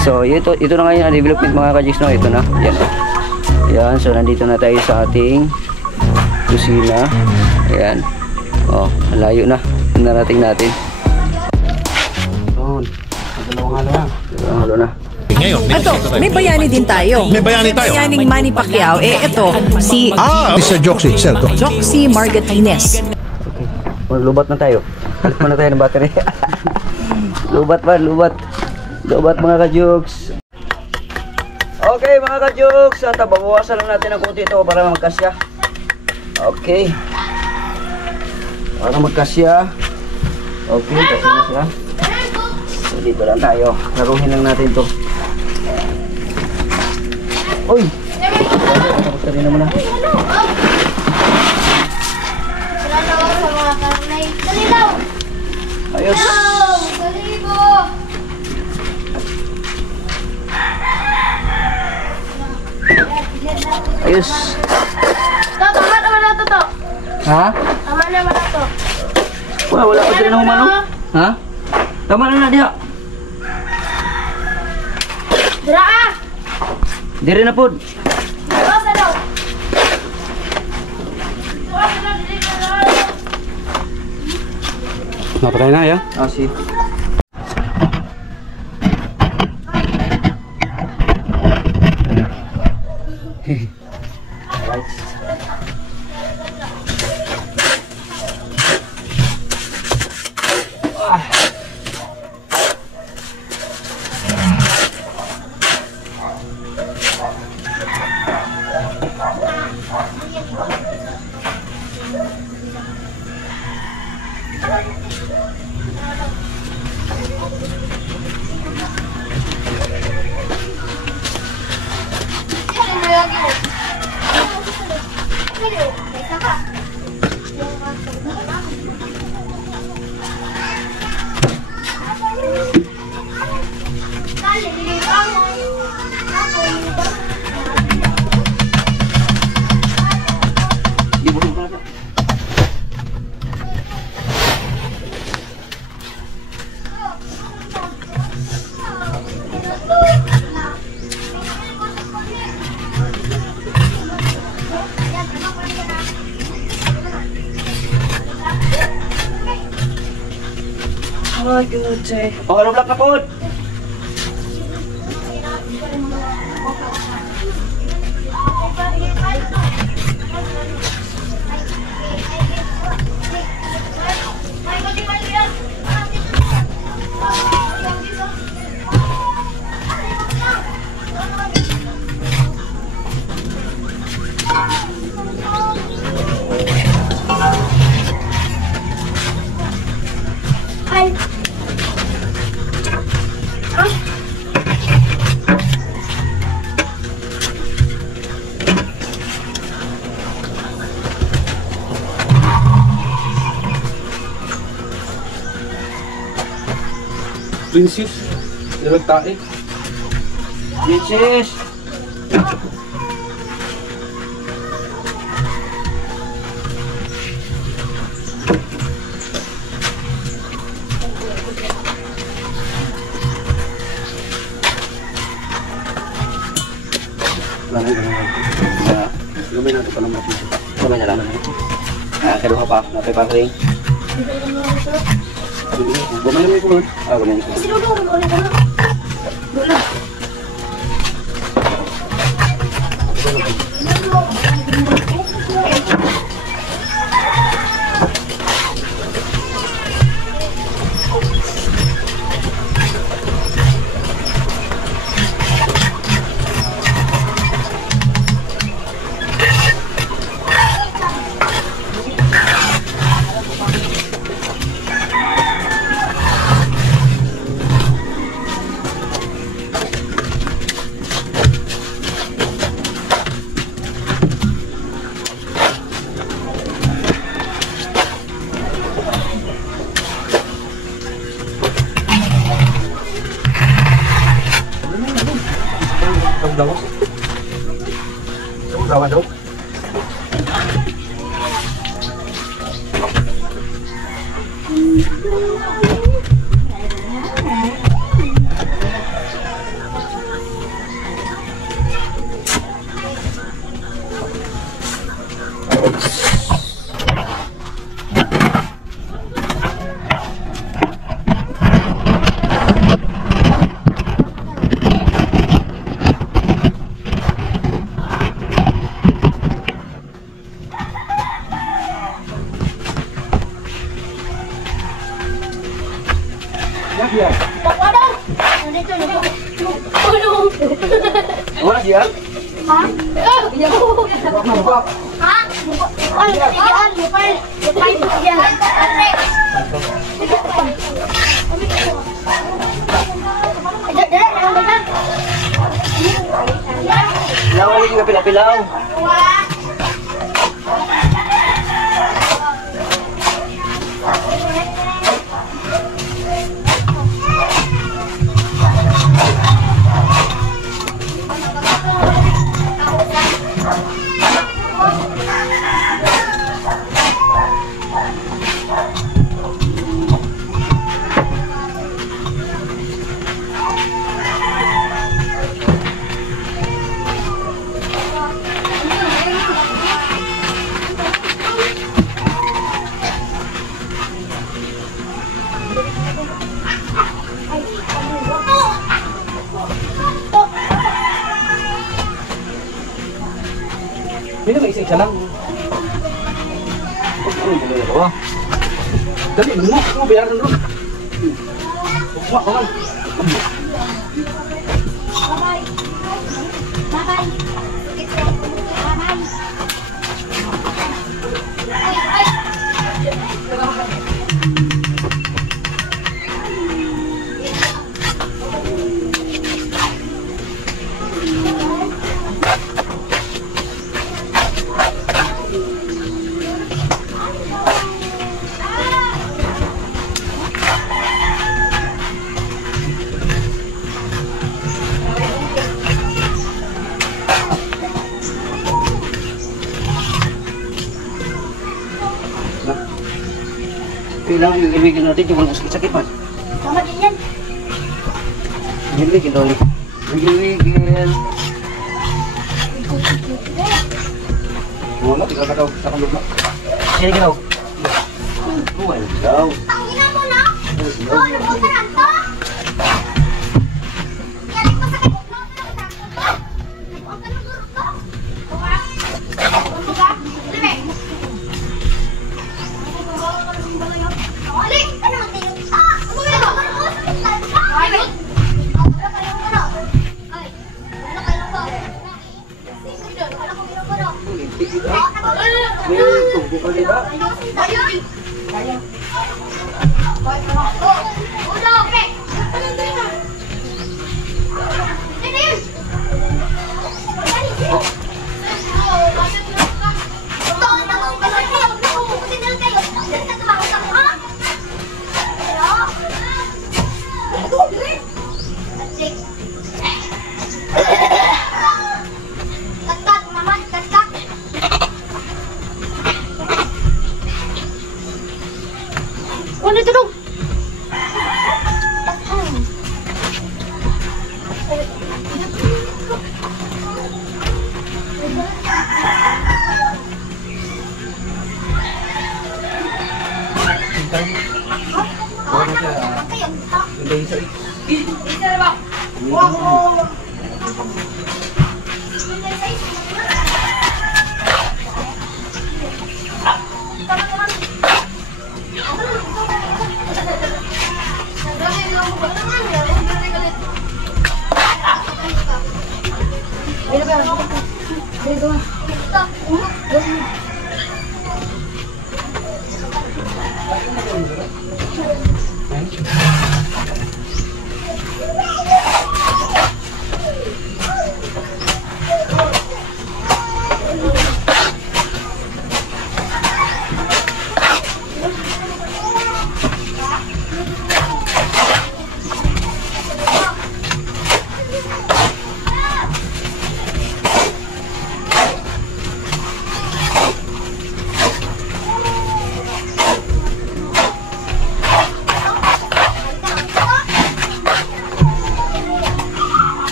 So ito na ngayon ang development mga ka-jigs, no? Ito na. Yan, oh. Yan, so nandito na tayo sa ating kusina. Ayan. Oh, malayo na. Narating natin. Doon. Dalawang halo na. Dalawang halo na. Ngayon, may bayani din tayo. May bayani tayo. Bayaning Manny Pacquiao. Ito, si Mr. Joxy, sir. Joxy Margatines. Okay. Lubat na tayo. Kalit muna tayo ng battery. Lubat mga ka-jokes. Okay mga ka-jokes, at babawasan lang natin ang kunti ito para magkasya. Okay. Para magkasya. Okay, kasi na siya. So dito lang tayo. Laruhin lang natin to. Uy! Tapos na rin naman na. Ayos! Ayos! Tama naman na to. Ha? Tama naman na to. Wala pa din naman, no? Ha? Tama na diha. Dira ah! Dire na pod. Basta daw. Napatay na ya? Ah, si. Right. Oh, good day. Oh, hollow block na po. Princess, dalag tae. Princess! Gamay natin pa ng mga piso. Sabay na lang. Kaduha pa. Napay pa rin. Gamay naman ito. Gamay na. Sinulong ulit ka na. Dula. Dawa daw. Wala siya? Ha? Ha? Ay, yan. Lupay. Lupay. Yan. Lawalik nga pila-pilaw. Hindi na isa lang. Dali, mo bayaran doon. Huwag ka man. Bye-bye. Bye-bye. Bye-bye. Kailangan yung ibigin natin yung walang sakit man. Tama din yan. Ibigin ulit. Ibigin. Wala, ikaw na daw sa kalog na. Sini ginaw. Well, daw. Tangina mo na. Oh, nabukaran to. Yan, masakit. Huwag ka nang gurot to. Diba? Diba? Alik! Ano ang tingin? Ah! Umagay mo! Ano mo? Ay! Wala kayo mo na. Ay! Wala kayo mo. Wala ko ginagawa na. May tungko ka diba? Ayun! Ulo! Pre! Ano na? Ano yun? Katat naman, katat. Ano ito dong? Hindi isa.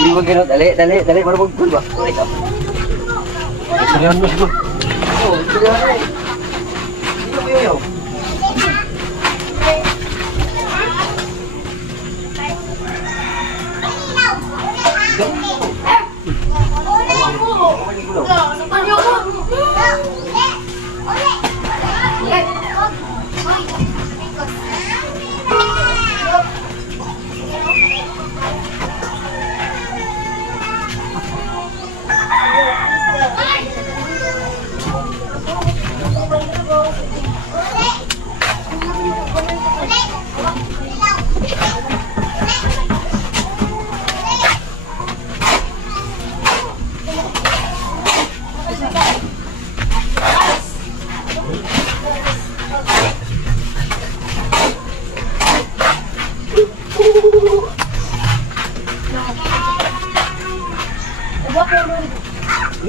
Hindi mo gano'n. Dali. Marunong magpul ba? Uy, ito. Silihan mo siguro. Oo, silihan mo. Hindi mo yoyo.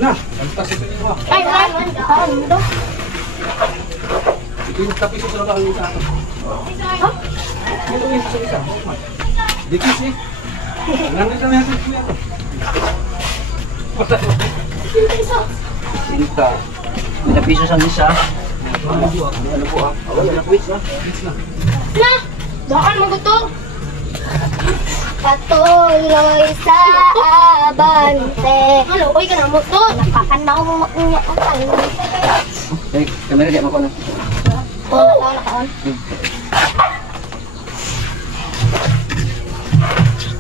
Na, antas ito niyo. Ay, ano? Ito yung tapiso sa labang isa ato. Ito yung isa. Dikis eh. Nandito na natin kuya to. Sinta. May piso sa isa. Ano po ah? Wala na quiz na. Na! Bakal maguto! Patuloy sa abante. Halo, oy ka na mo to. Nakakanda ko mo makunya ko tayo. Eh, kamera di mo ko na. Oo, nakaon.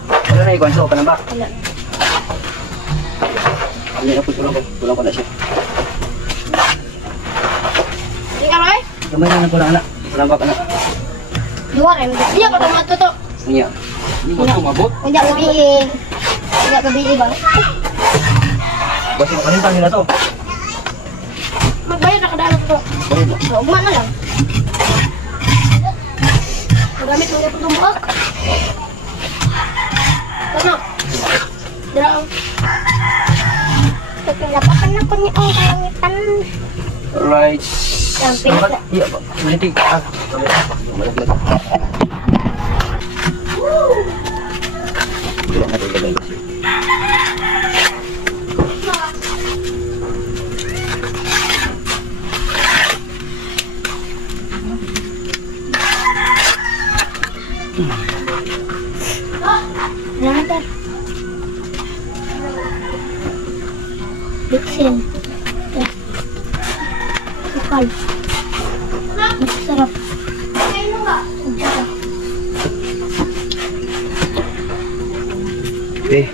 Wala na ikuan sa open ba? Wala. Hindi na po tulang ko na siya. Hindi ka rin? Kamay na kulang na. Kulang ba ka na? Dua rin. Hindi ako tumato to. Niya. Hindi mo tumabot. Hindi ako gabihin. Hindi ako gabihin ba? Basta makalintang nila to. Magbayad na kadalo to. Bakit mo? Ugma na lang. Magamit mo yung tumbak. Ano? Draw. Pinapakan na ko niya ang kalangitan. Alright. Yang pinaka. Iya, Pak. Nanti Lantar. Biksin. Bukal. Masarap. Eh.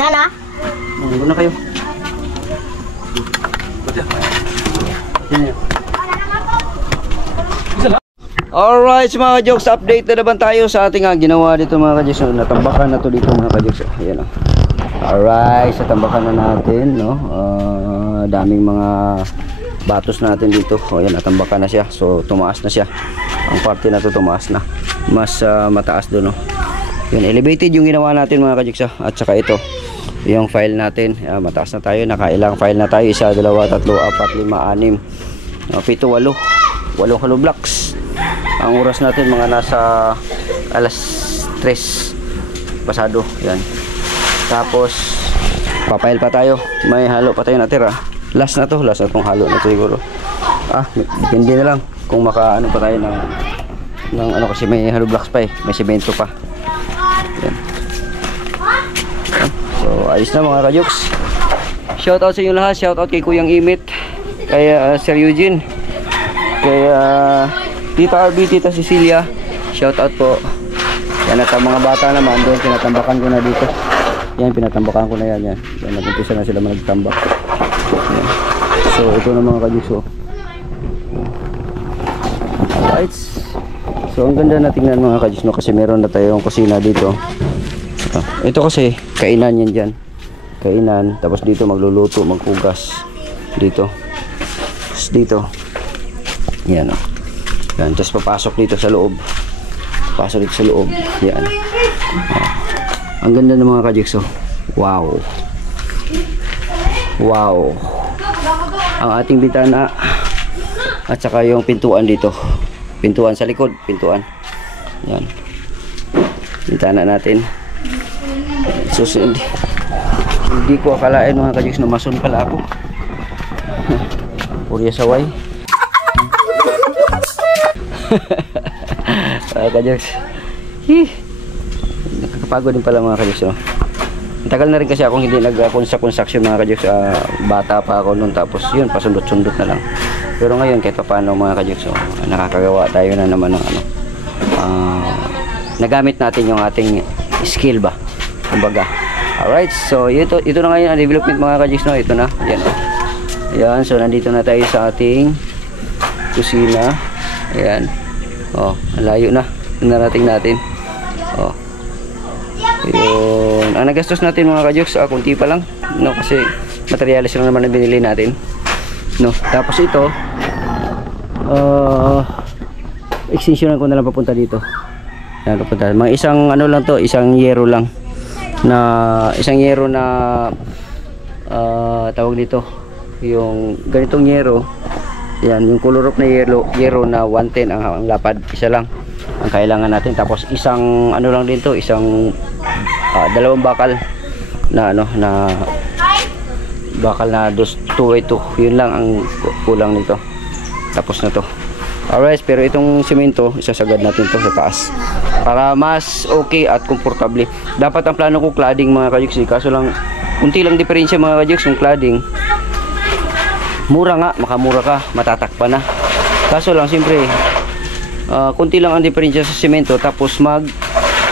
Nana? Nandun na kayo. Alright, mga jokes, update na naman tayo sa ating ginawa dito mga kajokes. Natambakan na to dito mga kajokes. Ayan o. Alright, sa tambakan na natin, no? Daming mga batos natin dito. O yan, natambakan na siya. So, tumaas na siya. Ang parte na to tumaas na. Mas mataas doon, no? Yun, elevated yung ginawa natin mga kajokes. At saka ito, yung file natin. Mataas na tayo. Nakailang file na tayo. 1, 2, 3, 4, 5, 6, 7, 8. 8 hollow blocks. Ang oras natin mga nasa alas 3 pasado. Yan. Tapos papail pa tayo. May halo pa tayo natira. Last na to. Last na tong halo na to siguro. Hindi na lang kung maka ano pa tayo ng ano, kasi may hollow blocks pa eh. May semento pa. Yan. So ayos na mga kajoks. Shout out sa inyo lahat. Shout out kay Kuyang Imit, kay Sir Eugene, kay Tita RB, Tita Cecilia. Shout out po. Yan at ang mga bata naman doon, pinatambakan ko na dito. Yan, pinatambakan ko na yan. Yan, nag-umpisa na sila magtambak. Yan. So, ito na mga kajuks. Alright. So, ang ganda na tingnan mga kajuks, no? Kasi meron na tayong kusina dito. Ito kasi, kainan yan dyan. Kainan. Tapos dito magluluto, maghugas. Dito. Tapos dito. Yan, o. Yan. Tapos papasok dito sa loob. Pasok dito sa loob. Yan. Ang ganda ng mga kajuks. Wow. Wow. Ang ating bintana. At saka yung pintuan dito. Pintuan sa likod. Pintuan. Yan. Bintana natin. So, hindi ko akalain mga kajuks na mason pala ako. Purya saway. Mga kajuks. Nakakapagod din pala mga kajuks. Tagal na rin kasi akong hindi nag-construction mga kajuks. Bata pa ako noon, tapos yun, pasundot-sundot na lang. Pero ngayon kahit paano mga kajuks, nakakagawa tayo na naman ng ano. Nagamit natin yung ating skill ba, kumbaga. Alright, so ito na ngayon ang development mga kajuks, no? Ito na, yan. Ayan, so nandito na tayo sa ating kusina. Ayan. Oh, layo na. Narating natin. Oh. Yun. Ang nagastos natin mga kajuks, kunti pa lang, no? Kasi materialis lang naman na binili natin, no? Tapos ito, extension ko na lang papunta dito. Yan, papunta. Mga isang ano lang to, isang yero lang. Isang yero na tawag dito. Yung ganitong yero. Yan, yung color na yero na 110 ang lapad, isa lang ang kailangan natin. Tapos isang ano lang din to, isang dalawang bakal na ano na bakal na 2x2. Yun lang ang kulang nito. Tapos na to. Alright, pero itong simento isasagad natin to sa taas para mas okay at komportable. Dapat ang plano ko cladding mga kajuks, kaso lang unti lang diferensya mga kajuks. Yung cladding mura nga, makamura ka, matatakpan na. Kaso lang siyempre kunti lang ang diferensya sa simento, tapos mag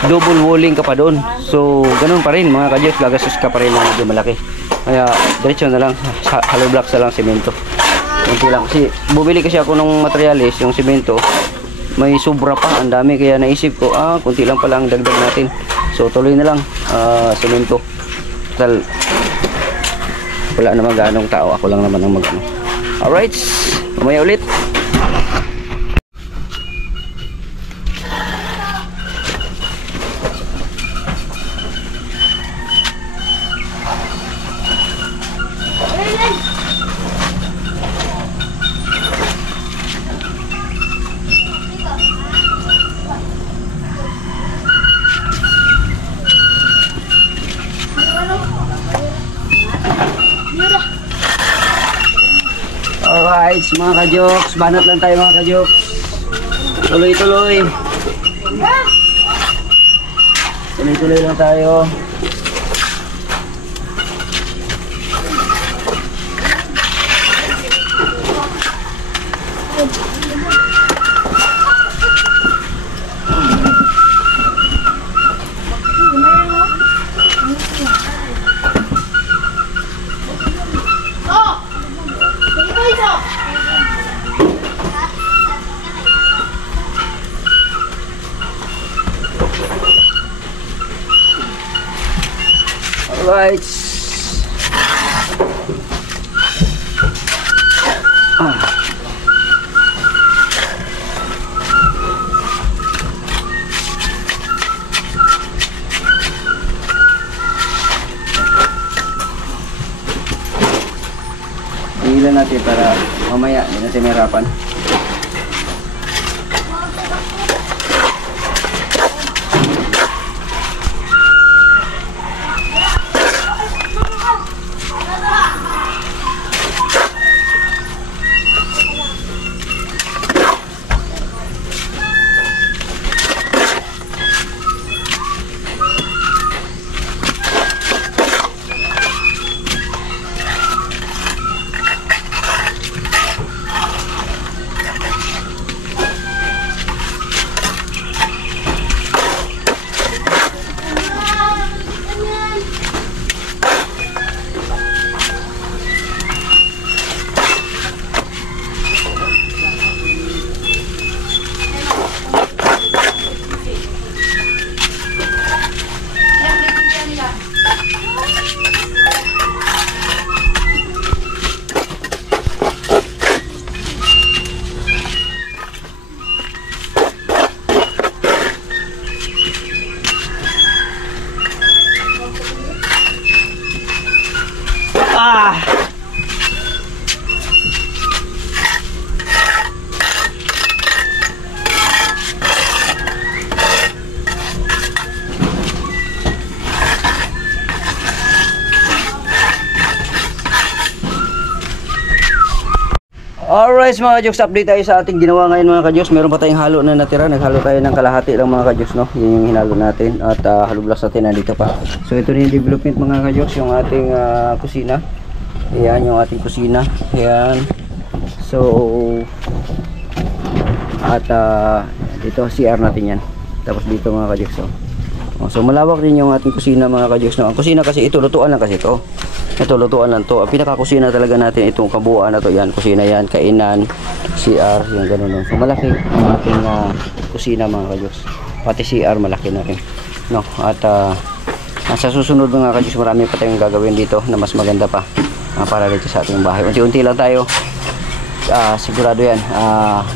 double walling ka pa doon. So ganun pa rin mga kajuks, gagastos ka pa rin ng medyo malaki. Kaya diretso na lang, hollow blocks na lang simento. Kunti lang kasi bumili kasi ako ng materialis, yung simento may sobra pa, ang dami, kaya naisip ko kunti lang pala ang dagdag natin. So tuloy na lang simento. Total wala naman ganong tao, ako lang naman ang mag-ano. Alright, mamaya ulit. Alright, mga kajoks, banat lang tayo mga kajoks. Tuloy-tuloy. Tuloy-tuloy lang tayo. Alright. Ilan natin para mamaya hindi natin mahirapan. Alright mga kajoks, update tayo sa ating ginawa ngayon mga kajoks. Meron pa tayong halo na natira. Naghalo tayo ng kalahati lang mga kajoks, no? Yun yung hinalo natin. At halo blast natin nandito pa. So ito na yung development mga kajoks, yung ating kusina. Ayan yung ating kusina. Ayan. So at dito CR natin yan. Tapos dito mga kajoks, so malawak din yung ating kusina mga kajoks, no? Ang kusina kasi ito, lutuan lang kasi ito. Ito, lutuan lang to. Ang pinaka-kusina talaga natin, itong kabuuan na to. Yan, kusina yan, kainan, CR, yung gano'n. So, malaki ang ating kusina mga kajoks. Pati CR, malaki na rin. No? At sa susunod mga kajoks, marami pa tayong gagawin dito na mas maganda pa para dito sa ating bahay. Unti-unti lang tayo. Sigurado yan,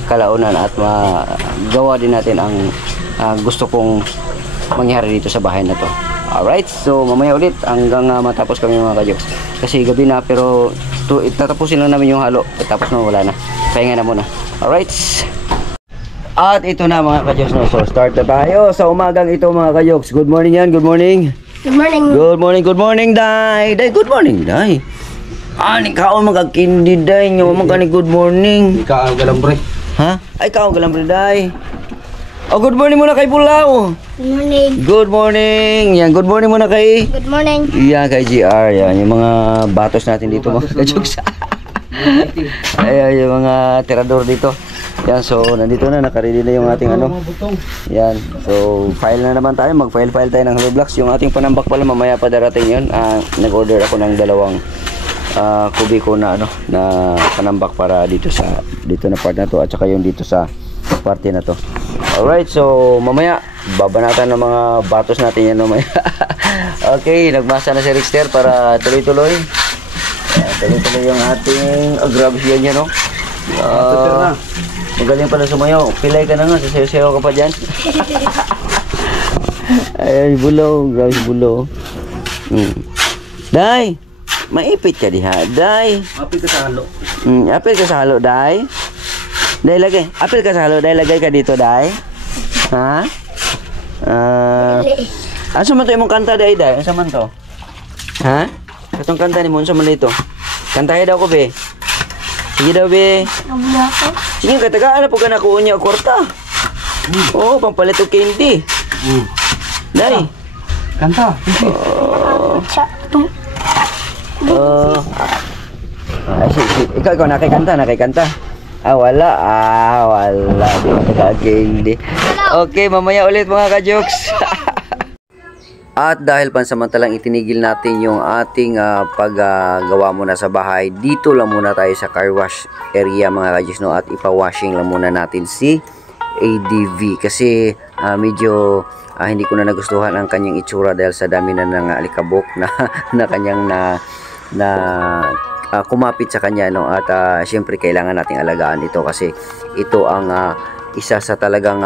kalaunan at magawa din natin ang gusto kong mangyari dito sa bahay na to. Alright, so mamaya ulit hanggang matapos kami mga kajoks. Kasi gabi na pero tatapusin lang namin yung halo. Tapos na wala na. Pahinga na muna. Alright. At ito na mga kajoks, no? So start na tayo sa umagang ito mga kajoks. Good morning yan, good morning. Good morning. Good morning, good morning, Day. Day, good morning, Day. Ni kao magkakindi, Day. Nyo magkani good morning. Ikaw galambre. Ha? Ay, kao galambre, Day. Oh, good morning muna kay Bulaw. Good morning. Good morning. Yan, good morning muna kay... Good morning. Yan, kay GR. Yan, yung mga batos natin dito mga kajoks. Ayan, yung mga tirador dito. Yan, so nandito na, nakaready na yung ating ano. Yan, so file na naman tayo. Mag-file tayo ng Hollow Blocks. Yung ating panambak pala, mamaya pa darating yun. Nag-order ako ng dalawang kubiko na ano, na panambak para dito na part na to at saka yung dito sa parte na to. Alright, so mamaya babanatan ng mga batos natin yan mamaya. Okay, nagmasa na si Rickster para tuloy-tuloy. Tuloy-tuloy yung ating grabe yan yan, no? Magaling pala sumayaw. Pilay ka na nga, sasayaw ka pa dyan. Ay, bulo, grabe bulo. Day, maipit ka diha, Day. Apil ka sa halo. Apil ka sa halo, Day. Day, lagay. Apil ka sa halo, Day. Lagay ka dito, Day. Ha? Asa man to imong kanta, Day, Day? Asa man to? Ha? Katong kanta ni mo, asa man dito? Kantahin daw ko, be. Sige daw, be. Sige, katagaan na po ka nakuha niya kwarta. Oo, pampalit o candy. Day. Kanta. Ikaw nakikanta. Wala. Di mo nakakindi. Okay, mamaya ulit mga kajoks. At dahil pansamantalang itinigil natin yung ating paggawa muna sa bahay, dito lang muna tayo sa car wash area mga kajoks, no? At ipa-washing lang muna natin si ADV. Kasi medyo hindi ko na nagustuhan ang kanyang itsura dahil sa dami na ng alikabok na kanyang kumapit sa kanya, no? At syempre kailangan nating alagaan ito kasi ito ang isa sa talagang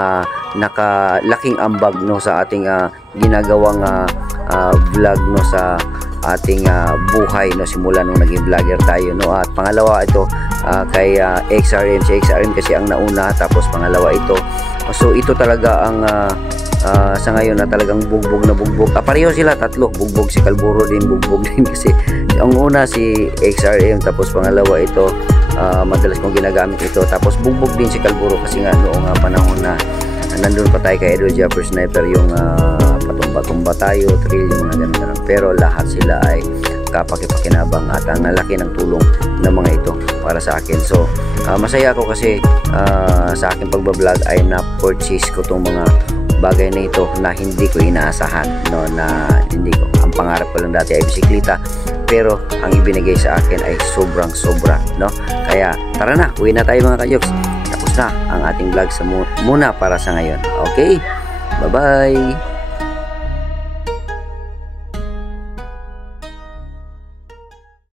nakalaking ambag, no, sa ating ginagawang vlog, no, sa ating buhay, no, simula nung naging vlogger tayo, no. At pangalawa ito kay XRM, si XRM kasi ang nauna, tapos pangalawa ito. So ito talaga ang sa ngayon na talagang bugbog na bugbog. Pareho sila, tatlo, bugbog. Si Kalburo din, bugbog din kasi ang una si XRM, tapos pangalawa ito, madalas kong ginagamit ito, tapos bugbog din si Kalburo kasi nga noong panahon na nandun pa tayo kay Edward Japper Sniper, yung patumba-tumba tayo, thrill, yung mga ganun. Pero lahat sila ay kapakipakinabang at ang laki ng tulong ng mga ito para sa akin. So masaya ako kasi sa aking pagbablog ay na-purchase ko itong mga bagay na ito na hindi ko inaasahan, no, na hindi ko, ang pangarap ko lang dati ay bisikleta, pero ang ibinigay sa akin ay sobrang sobra, no. Kaya tara na, uwi na tayo mga kajoks. Tapos na ang ating vlog muna para sa ngayon. Okay, bye bye.